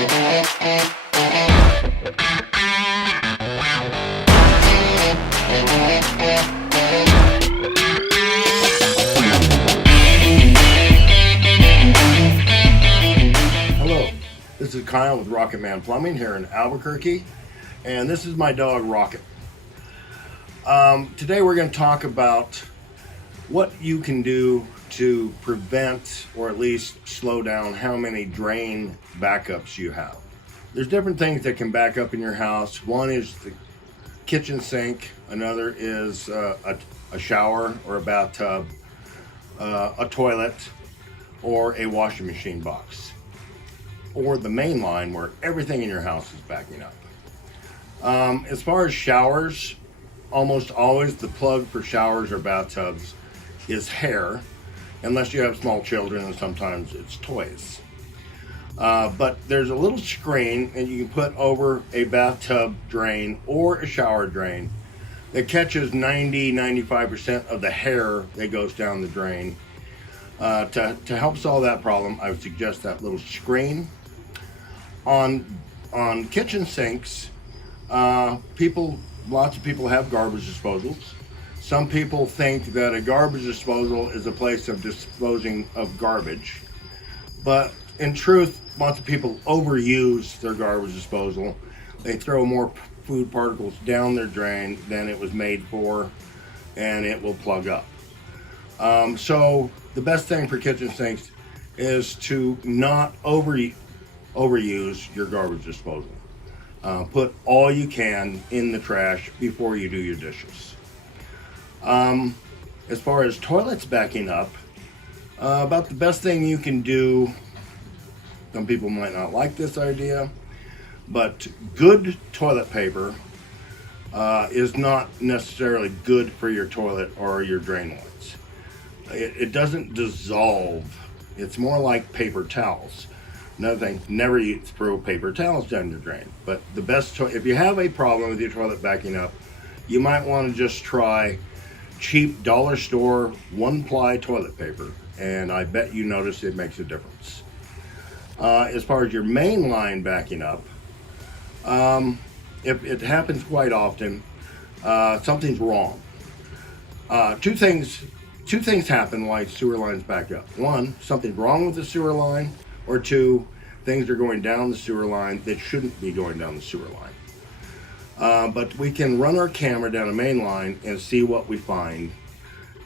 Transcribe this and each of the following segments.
Hello, this is Kyle with Rocketman Plumbing here in Albuquerque, and this is my dog Rocket. Today we're going to talk about what you can do to prevent or at least slow down how many drain backups you have. There's different things that can back up in your house. One is the kitchen sink, another is a shower or a bathtub, a toilet, or a washing machine box, or the main line where everything in your house is backing up. As far as showers, almost always the plug for showers or bathtubs is hair, unless you have small children, and sometimes it's toys. But there's a little screen that you can put over a bathtub drain or a shower drain that catches 90-95% of the hair that goes down the drain. To help solve that problem, I would suggest that little screen. On kitchen sinks, lots of people have garbage disposals. Some people think that a garbage disposal is a place of disposing of garbage, but in truth, lots of people overuse their garbage disposal. They throw more food particles down their drain than it was made for, and it will plug up. So the best thing for kitchen sinks is to not overuse your garbage disposal. Put all you can in the trash before you do your dishes. As far as toilets backing up, about the best thing you can do, some people might not like this idea, but good toilet paper is not necessarily good for your toilet or your drain lines. It doesn't dissolve. It's more like paper towels. Another thing, never throw paper towels down your drain. But the best, if you have a problem with your toilet backing up, you might want to just try cheap dollar store one-ply toilet paper, and I bet you notice it makes a difference. As far as your main line backing up, if it happens quite often, something's wrong. Two things happen why sewer lines back up. One, something's wrong with the sewer line, or two, things are going down the sewer line that shouldn't be going down the sewer line. But we can run our camera down a main line and see what we find.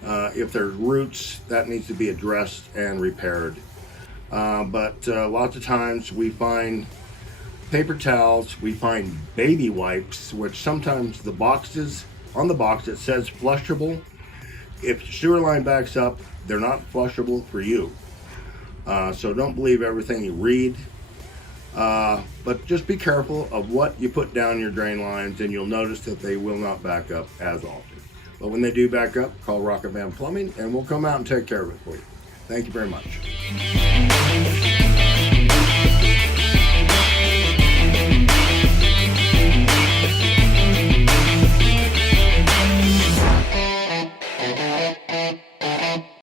If there's roots, that needs to be addressed and repaired. But lots of times we find paper towels, we find baby wipes, which sometimes on the box it says flushable. If your sewer line backs up, they're not flushable for you. So don't believe everything you read. But just be careful of what you put down your drain lines, and you'll notice that they will not back up as often. But when they do back up, call Rocketman Plumbing, and we'll come out and take care of it for you. Thank you very much.